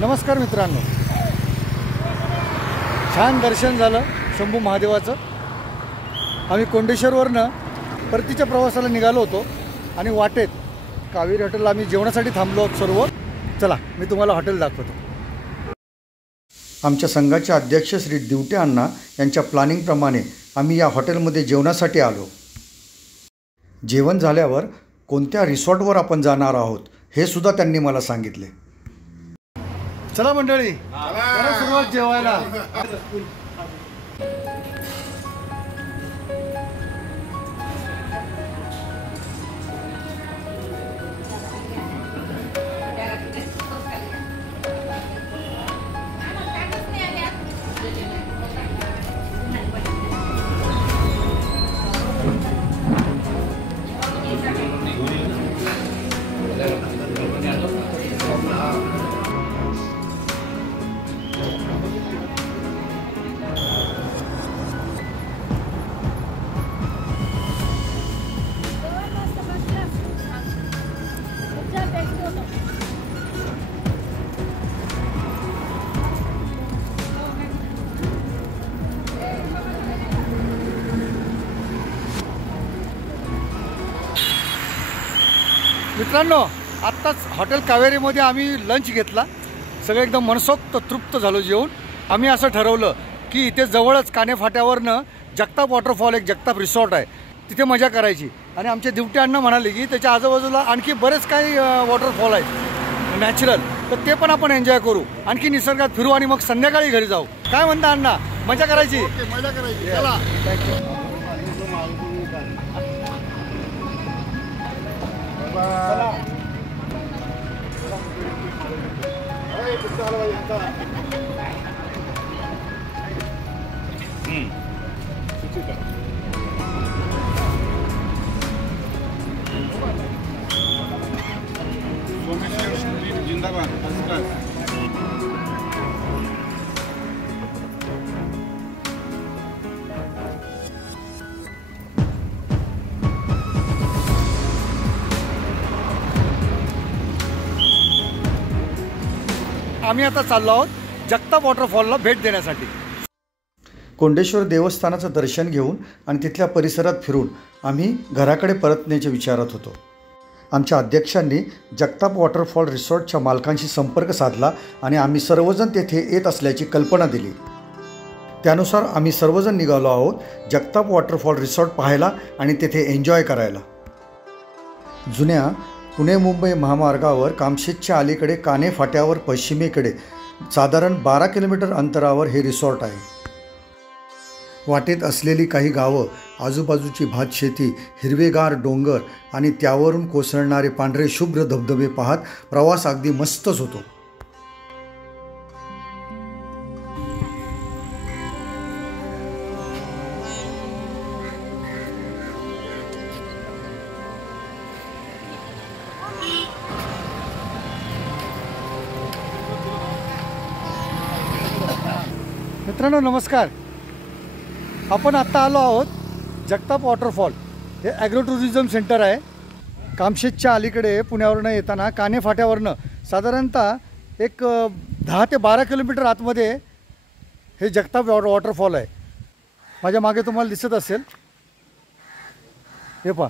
नमस्कार मित्रांनो, छान दर्शन झालं शंभू महादेवाचं। आम्ही कोंडेश्वरवरनं परतीच्या प्रवासाला निघालो होतो आणि वाटेत कावेरी हॉटेलला आम्ही जेवणासाठी थांबलो आहोत सर्व। चला मी तुम्हाला हॉटेल दाखवतो। आमच्या संघाचे अध्यक्ष श्री दिवटे अण्णा यांच्या प्लॅनिंगप्रमाणे आम्ही या हॉटेलमध्ये जेवणासाठी आलो। जेवण झाल्यावर कोणत्या रिसॉर्टवर आपण जाणार आहोत हे सुद्धा त्यांनी मला सांगितले। चला मंडळी, करा सुरुवात जेवायला। मित्रांनो, आत्ताच हॉटेल कावेरीमध्ये आम्ही लंच घेतला। सगळे एकदम मनसोक्त तृप्त झालो जेवून। आम्ही असं ठरवलं की इथे जवळच काने फाट्यावरनं जगताप वॉटरफॉल, एक जगताप रिसॉर्ट आहे, तिथे मजा करायची। आणि आमचे दिवटे अण्णा म्हणाले की त्याच्या आजूबाजूला आणखी बरेच काही वॉटरफॉल आहेत नॅचरल, तर ते पण आपण एन्जॉय करू, आणखी निसर्गात फिरू आणि मग संध्याकाळी घरी जाऊ। काय म्हणता अण्णा? मजा करायची? मजा करायची। चला, थँक्यू। सोमेश्वर शिंदे जिंदाबाद। आम्ही आता चाललो आहोत जगताप वॉटरफॉलला भेट देण्यासाठी। कोंडेश्वर देवस्थानाचं दर्शन घेऊन आणि तिथल्या परिसरात फिरून आम्ही घराकडे परतण्याच्या विचारात होतो। आमच्या अध्यक्षांनी जगताप वॉटरफॉल रिसॉर्टच्या मालकांशी संपर्क साधला आणि आम्ही सर्वजण तेथे येत असल्याची कल्पना दिली। त्यानुसार आम्ही सर्वजण निघालो आहोत जगताप वॉटरफॉल रिसॉर्ट पाहायला आणि तेथे एन्जॉय करायला। जुन्या पुणे मुंबई महामार्गावर कामशेतच्या अलीकडे काने फाट्यावर पश्चिमेकडे साधारण 12 किलोमीटर अंतरावर हे रिसॉर्ट आहे। वाटेत असलेली काही गावं, आजूबाजूची भातशेती, हिरवेगार डोंगर आणि त्यावरून कोसळणारे पांढरे शुभ्र धबधबे पाहत प्रवास अगदी मस्तच होतो। मित्रांनो नमस्कार, आपण आत्ता आलो आहोत जगताप वॉटरफॉल। हे ॲग्रो टुरिझम सेंटर आहे। कामशेतच्या अलीकडे पुण्यावरनं येताना काने फाट्यावरनं साधारणतः एक 10 ते 12 किलोमीटर आतमध्ये हे जगताप वॉटरफॉल आहे। माझ्या मागे तुम्हाला दिसत असेल, हे पहा।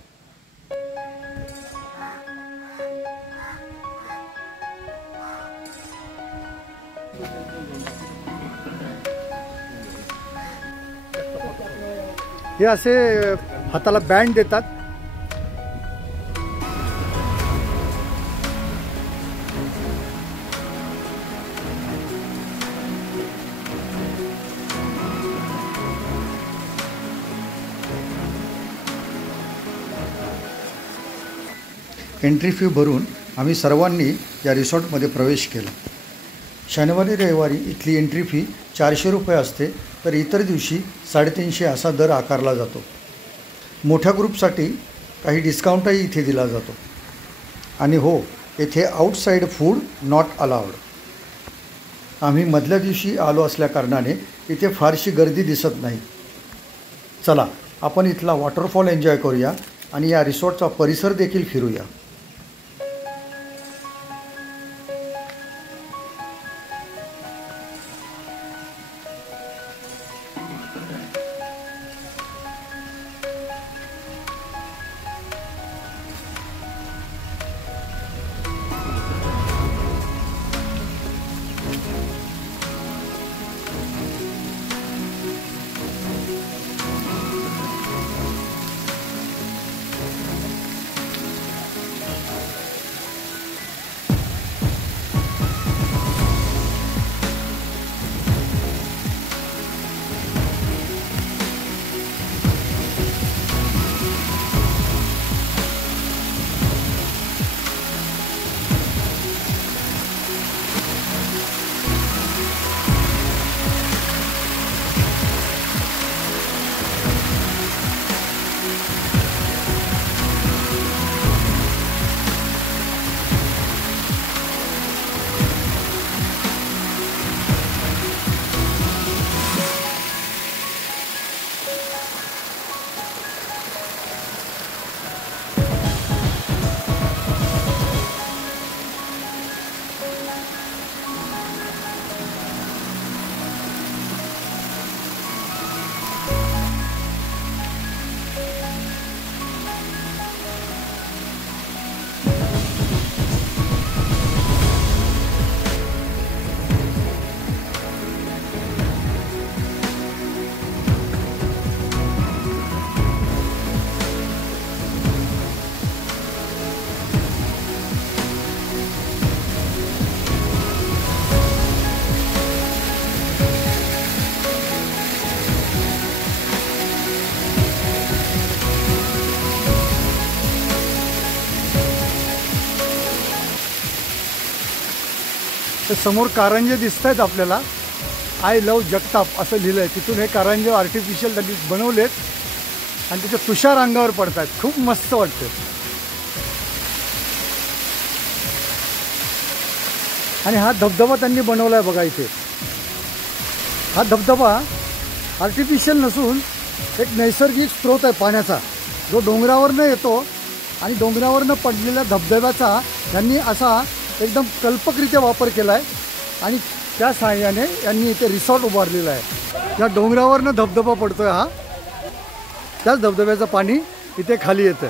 हे असे हाताला बँड देतात। एंट्री फी भरून आम्ही सर्वांनी या रिसॉर्टमध्ये प्रवेश केला। शनिवारी रविवारी इथली एंट्री फी 400 रुपये असते, तर इतर दिवशी 350 असा दर आकारला जातो। मोठ्या ग्रुपसाठी काही डिस्काउंटही इथे दिला जातो। आणि हो, येथे आउटसाइड फूड नॉट अलाउड। आम्ही मधल्या दिवशी आलो असल्याकारणाने इथे फारशी गर्दी दिसत नाही। चला आपण इथला वॉटरफॉल एन्जॉय करूया आणि या रिसॉर्टचा परिसर देखील फिरूया। ते समोर कारंजे दिसत आहेत आपल्याला. आय लव जगताप असं लिहिलं आहे. तिथून हे कारंजे आर्टिफिशियल त्यांनी बनवलेत आणि तिथे तुषार अंगावर पडत आहेत. खूप मस्त वाटतं. आणि हा धबधबा त्यांनी बनवला आहे बघा. इथे हा धबधबा आर्टिफिशियल नसून एक नैसर्गिक स्रोत आहे पाण्याचा, जो डोंगरावरनं येतो आणि डोंगरावरनं पडलेल्या धबधब्याचा यांनी असा एकदम कल्पकरित्या वापर केला आहे. आणि त्या सहाय्याने यांनी इथे रिसॉर्ट उभारलेला आहे. या डोंगरावरनं धबधबा पडतो आहे हा. त्याच धबधब्याचं पाणी इथे खाली येतं.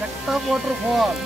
जगताप वॉटरफॉल.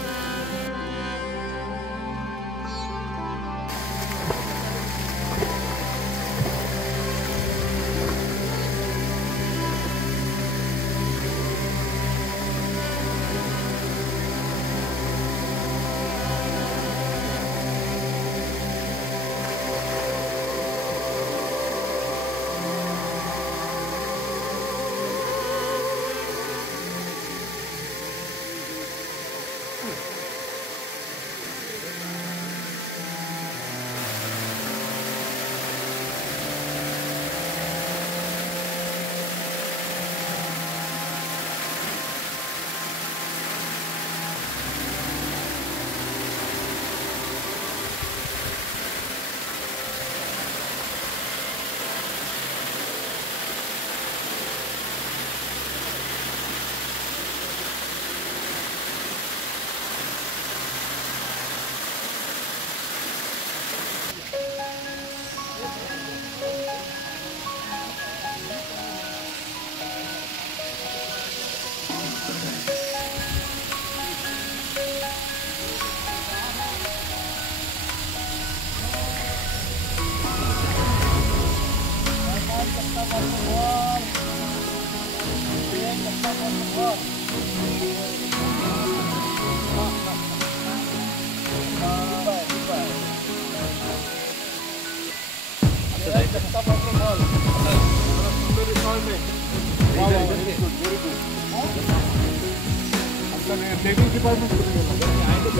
टेक्निक डिपार्टमेंट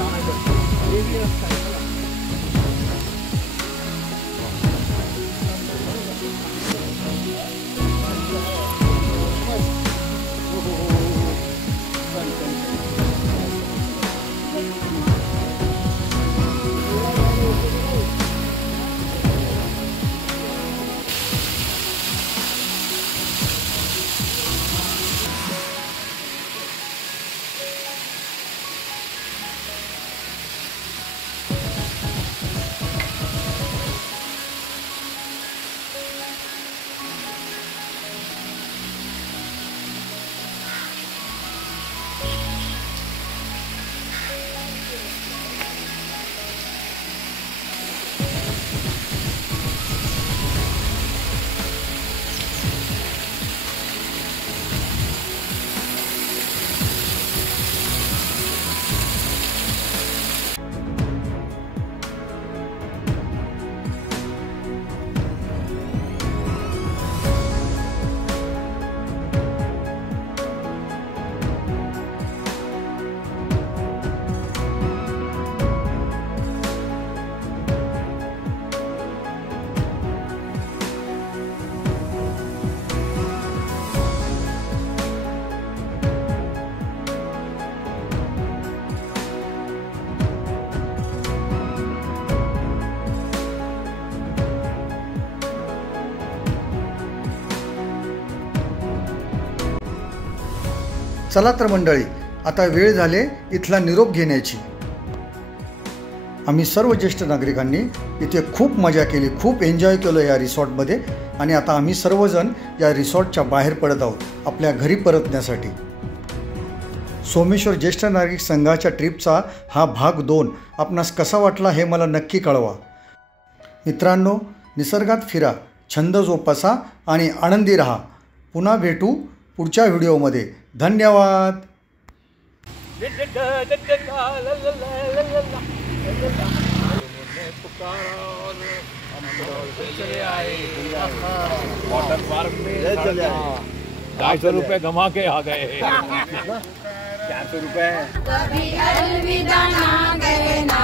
चला तर मंडळी, आता वेळ झाले इथला निरोप घेण्याची. आम्ही सर्व ज्येष्ठ नागरिकांनी इथे खूप मजा केली, खूप एन्जॉय केलं या रिसॉर्टमध्ये. आणि आता आम्ही सर्वजण या रिसॉर्टच्या बाहेर पडत आहोत आपल्या घरी परतण्यासाठी. सोमेश्वर ज्येष्ठ नागरिक संघाच्या ट्रिपचा हा भाग 2 आपणास कसा वाटला हे मला नक्की कळवा. मित्रांनो, निसर्गात फिरा, छंद जोपासा आणि आनंदी राहा. पुन्हा भेटू पुढच्या व्हिडिओमध्ये. धन्यवाद. चले आए वाटर पार्क में 250 रुपए कमा के आ गए 400 रुपए कभी अलविदा ना कहना